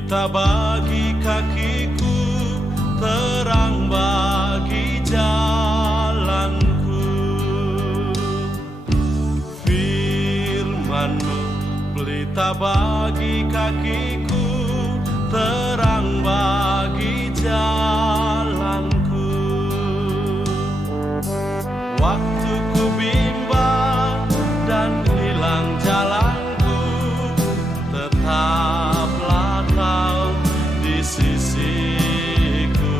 pelita bagi kakiku, terang bagi jalanku. Firman-Mu pelita bagi kakiku, terang bagi jalanku. Waktu ku bimbang dan hilang jalanku, tetaplah Kau di sisiku.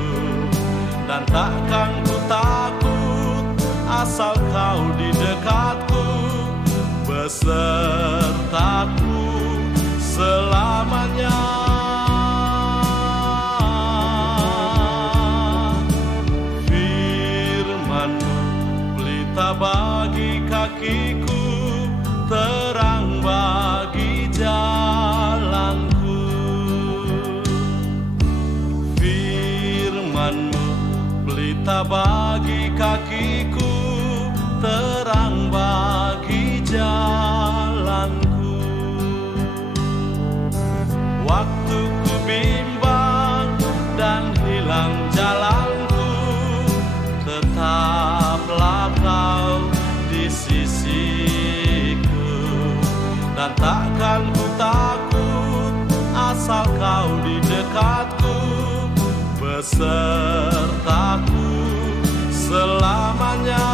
Dan takkan ku takut asal Kau di dekatku, besertaku selamanya. Firman-Mu pelita bagi kakiku, terang bagi jalanku. Firman-Mu pelita bagi kakiku, terang bagi jalanku. Waktu ku bimbang dan hilang jalanku, tetaplah Kau di sisiku. Dan takkan ku takut asal Kau di dekatku, besertaku selamanya.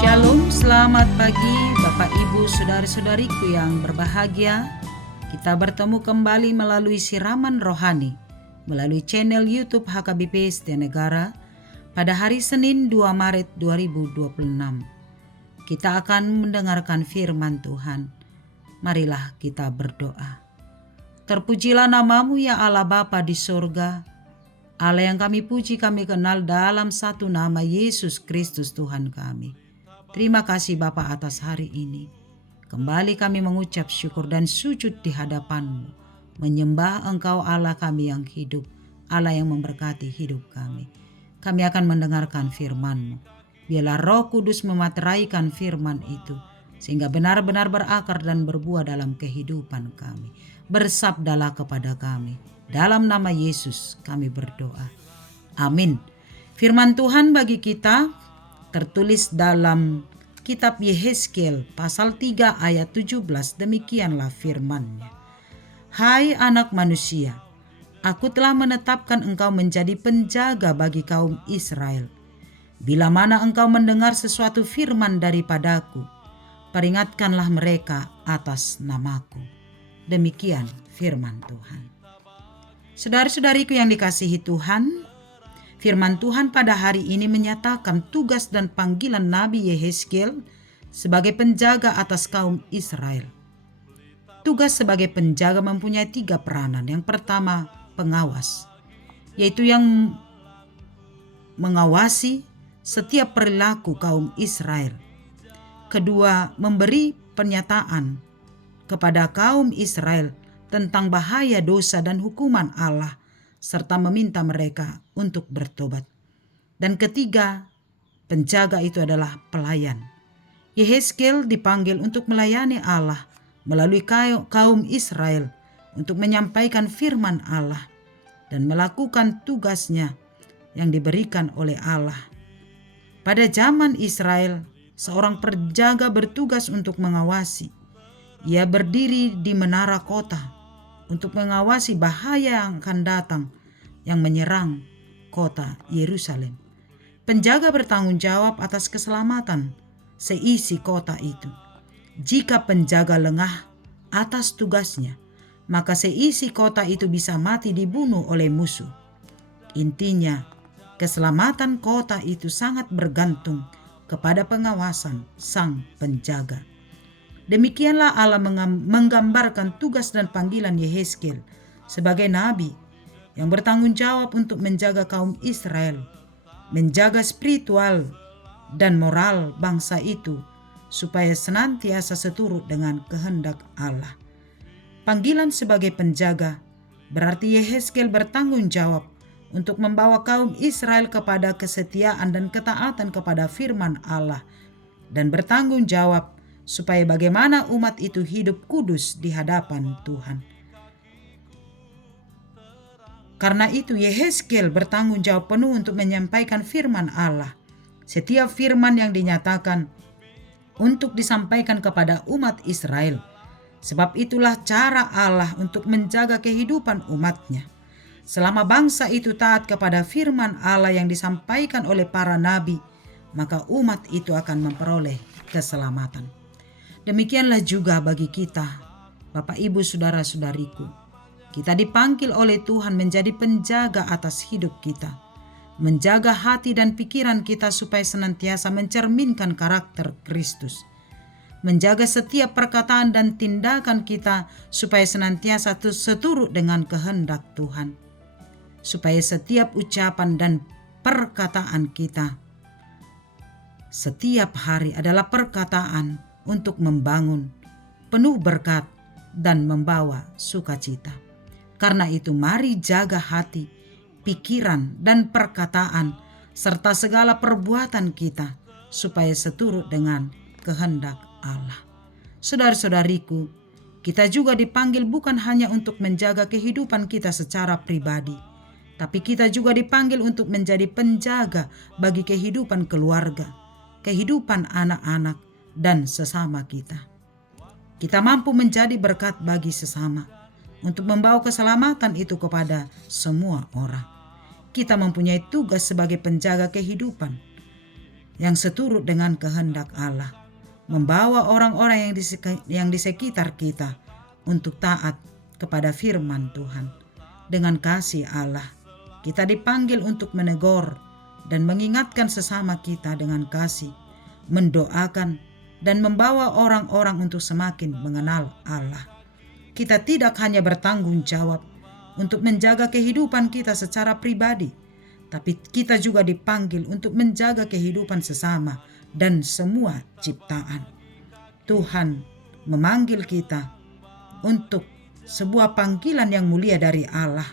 Shalom, selamat pagi Bapak Ibu saudara-saudariku yang berbahagia. Kita bertemu kembali melalui siraman rohani melalui channel YouTube HKBP Setia Negara pada hari Senin 2 Maret 2026. Kita akan mendengarkan firman Tuhan. Marilah kita berdoa. Terpujilah nama-Mu ya Allah Bapa di sorga, Allah yang kami puji, kami kenal dalam satu nama, Yesus Kristus Tuhan kami. Terima kasih Bapa atas hari ini. Kembali kami mengucap syukur dan sujud di hadapan-Mu, menyembah Engkau Allah kami yang hidup, Allah yang memberkati hidup kami. Kami akan mendengarkan firman-Mu. Biarlah Roh Kudus memateraikan firman itu, sehingga benar-benar berakar dan berbuah dalam kehidupan kami. Bersabdalah kepada kami. Dalam nama Yesus kami berdoa. Amin. Firman Tuhan bagi kita tertulis dalam kitab Yehezkiel pasal 3 ayat 17. Demikianlah firman-Nya. Hai anak manusia, Aku telah menetapkan engkau menjadi penjaga bagi kaum Israel. Bila mana engkau mendengar sesuatu firman daripadaku, peringatkanlah mereka atas namaku. Demikian firman Tuhan. Saudara-saudariku yang dikasihi Tuhan, firman Tuhan pada hari ini menyatakan tugas dan panggilan Nabi Yehezkiel sebagai penjaga atas kaum Israel. Tugas sebagai penjaga mempunyai 3 peranan. Yang pertama, pengawas, yaitu yang mengawasi setiap perilaku kaum Israel. Kedua, memberi pernyataan kepada kaum Israel tentang bahaya dosa dan hukuman Allah, serta meminta mereka untuk bertobat. Dan ketiga, penjaga itu adalah pelayan. Yehezkiel dipanggil untuk melayani Allah melalui kaum Israel untuk menyampaikan firman Allah dan melakukan tugasnya yang diberikan oleh Allah. Pada zaman Israel, seorang penjaga bertugas untuk mengawasi. Ia berdiri di menara kota untuk mengawasi bahaya yang akan datang yang menyerang kota Yerusalem. Penjaga bertanggung jawab atas keselamatan seisi kota itu. Jika penjaga lengah atas tugasnya, maka seisi kota itu bisa mati dibunuh oleh musuh. Intinya, keselamatan kota itu sangat bergantung kepada pengawasan sang penjaga. Demikianlah Allah menggambarkan tugas dan panggilan Yehezkiel sebagai nabi yang bertanggung jawab untuk menjaga kaum Israel, menjaga spiritual dan moral bangsa itu supaya senantiasa seturut dengan kehendak Allah. Panggilan sebagai penjaga berarti Yehezkiel bertanggung jawab untuk membawa kaum Israel kepada kesetiaan dan ketaatan kepada firman Allah, dan bertanggung jawab supaya bagaimana umat itu hidup kudus di hadapan Tuhan. Karena itu Yehezkiel bertanggung jawab penuh untuk menyampaikan firman Allah. Setiap firman yang dinyatakan untuk disampaikan kepada umat Israel. Sebab itulah cara Allah untuk menjaga kehidupan umatnya. Selama bangsa itu taat kepada firman Allah yang disampaikan oleh para nabi, maka umat itu akan memperoleh keselamatan. Demikianlah juga bagi kita, Bapak Ibu Saudara-saudariku. Kita dipanggil oleh Tuhan menjadi penjaga atas hidup kita. Menjaga hati dan pikiran kita supaya senantiasa mencerminkan karakter Kristus. Menjaga setiap perkataan dan tindakan kita supaya senantiasa seturut dengan kehendak Tuhan. Supaya setiap ucapan dan perkataan kita setiap hari adalah perkataan untuk membangun, penuh berkat, dan membawa sukacita. Karena itu mari jaga hati, pikiran, dan perkataan, serta segala perbuatan kita, supaya seturut dengan kehendak Allah. Saudara-saudariku, kita juga dipanggil bukan hanya untuk menjaga kehidupan kita secara pribadi, tapi kita juga dipanggil untuk menjadi penjaga bagi kehidupan keluarga, kehidupan anak-anak, dan sesama kita. Kita mampu menjadi berkat bagi sesama untuk membawa keselamatan itu kepada semua orang. Kita mempunyai tugas sebagai penjaga kehidupan yang seturut dengan kehendak Allah, membawa orang-orang yang di sekitar kita untuk taat kepada firman Tuhan. Dengan kasih Allah, kita dipanggil untuk menegur dan mengingatkan sesama kita dengan kasih, mendoakan, dan membawa orang-orang untuk semakin mengenal Allah. Kita tidak hanya bertanggung jawab untuk menjaga kehidupan kita secara pribadi, tapi kita juga dipanggil untuk menjaga kehidupan sesama dan semua ciptaan. Tuhan memanggil kita untuk sebuah panggilan yang mulia dari Allah,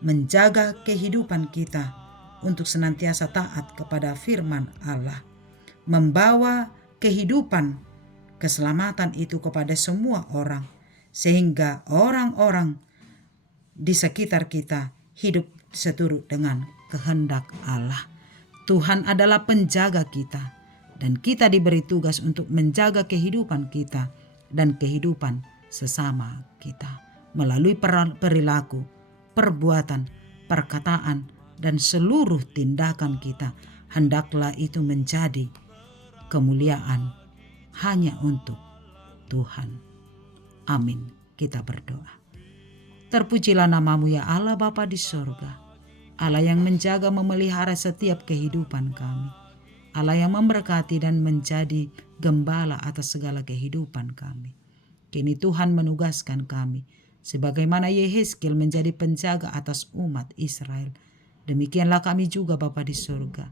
menjaga kehidupan kita untuk senantiasa taat kepada firman Allah, membawa kehidupan keselamatan itu kepada semua orang, sehingga orang-orang di sekitar kita hidup seturut dengan kehendak Allah. Tuhan adalah penjaga kita, dan kita diberi tugas untuk menjaga kehidupan kita dan kehidupan sesama kita melalui perilaku, perbuatan, perkataan, dan seluruh tindakan kita. Hendaklah itu menjadi kemuliaan hanya untuk Tuhan. Amin. Kita berdoa. Terpujilah namamu ya Allah Bapa di sorga, Allah yang menjaga memelihara setiap kehidupan kami, Allah yang memberkati dan menjadi gembala atas segala kehidupan kami. Kini Tuhan menugaskan kami, sebagaimana Yehezkiel menjadi penjaga atas umat Israel. Demikianlah kami juga Bapa di sorga.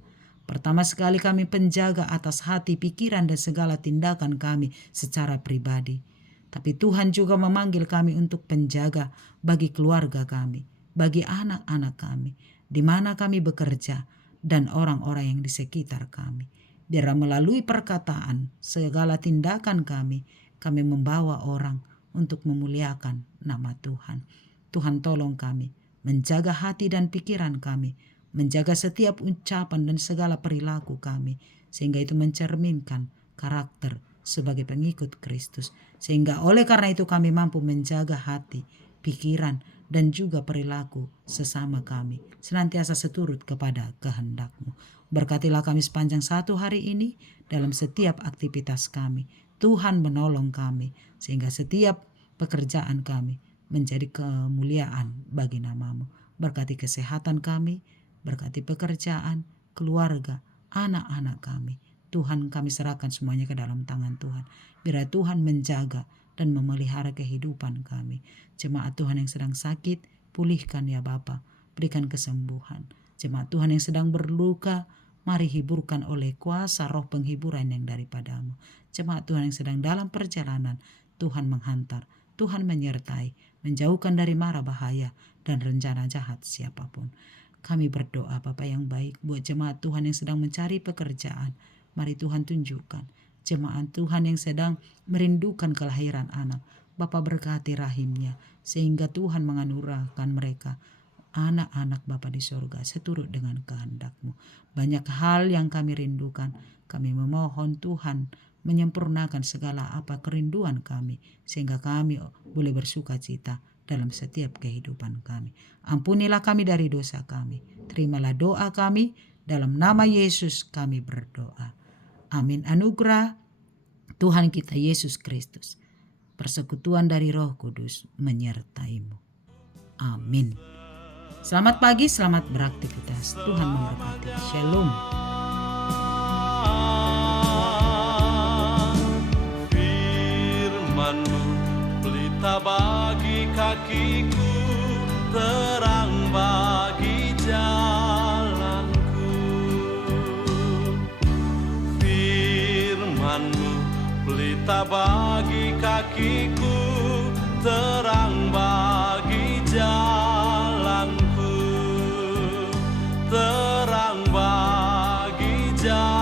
Pertama sekali kami penjaga atas hati, pikiran, dan segala tindakan kami secara pribadi. Tapi Tuhan juga memanggil kami untuk penjaga bagi keluarga kami, bagi anak-anak kami, di mana kami bekerja, dan orang-orang yang di sekitar kami. Biar melalui perkataan, segala tindakan kami membawa orang untuk memuliakan nama Tuhan. Tuhan tolong kami menjaga hati dan pikiran kami, menjaga setiap ucapan dan segala perilaku kami, sehingga itu mencerminkan karakter sebagai pengikut Kristus. Sehingga oleh karena itu kami mampu menjaga hati, pikiran, dan juga perilaku sesama kami, senantiasa seturut kepada kehendak-Mu. Berkatilah kami sepanjang satu hari ini dalam setiap aktivitas kami. Tuhan menolong kami, sehingga setiap pekerjaan kami menjadi kemuliaan bagi nama-Mu. Berkati kesehatan kami, berkati pekerjaan, keluarga, anak-anak kami. Tuhan, kami serahkan semuanya ke dalam tangan Tuhan. Biar Tuhan menjaga dan memelihara kehidupan kami. Jemaat Tuhan yang sedang sakit, pulihkan ya Bapa, berikan kesembuhan. Jemaat Tuhan yang sedang berluka, mari hiburkan oleh kuasa roh penghiburan yang daripada-Mu. Jemaat Tuhan yang sedang dalam perjalanan, Tuhan menghantar, Tuhan menyertai, menjauhkan dari mara bahaya dan rencana jahat siapapun. Kami berdoa Bapa yang baik buat jemaat Tuhan yang sedang mencari pekerjaan. Mari Tuhan tunjukkan jemaat Tuhan yang sedang merindukan kelahiran anak. Bapa berkati rahimnya, sehingga Tuhan menganugerahkan mereka anak-anak Bapa di sorga seturut dengan kehendak-Mu. Banyak hal yang kami rindukan. Kami memohon Tuhan menyempurnakan segala apa kerinduan kami, sehingga kami boleh bersuka cita dalam setiap kehidupan kami. Ampunilah kami dari dosa kami. Terimalah doa kami, dalam nama Yesus kami berdoa. Amin. Anugerah Tuhan kita Yesus Kristus, persekutuan dari Roh Kudus menyertai-mu. Amin. Selamat pagi, selamat beraktivitas. Tuhan memberkati. Shalom. Firman-Mu pelita bagi kakiku, terang bagi jalanku. Firman-Mu pelita bagi kakiku, terang bagi jalanku, terang bagi jalanku.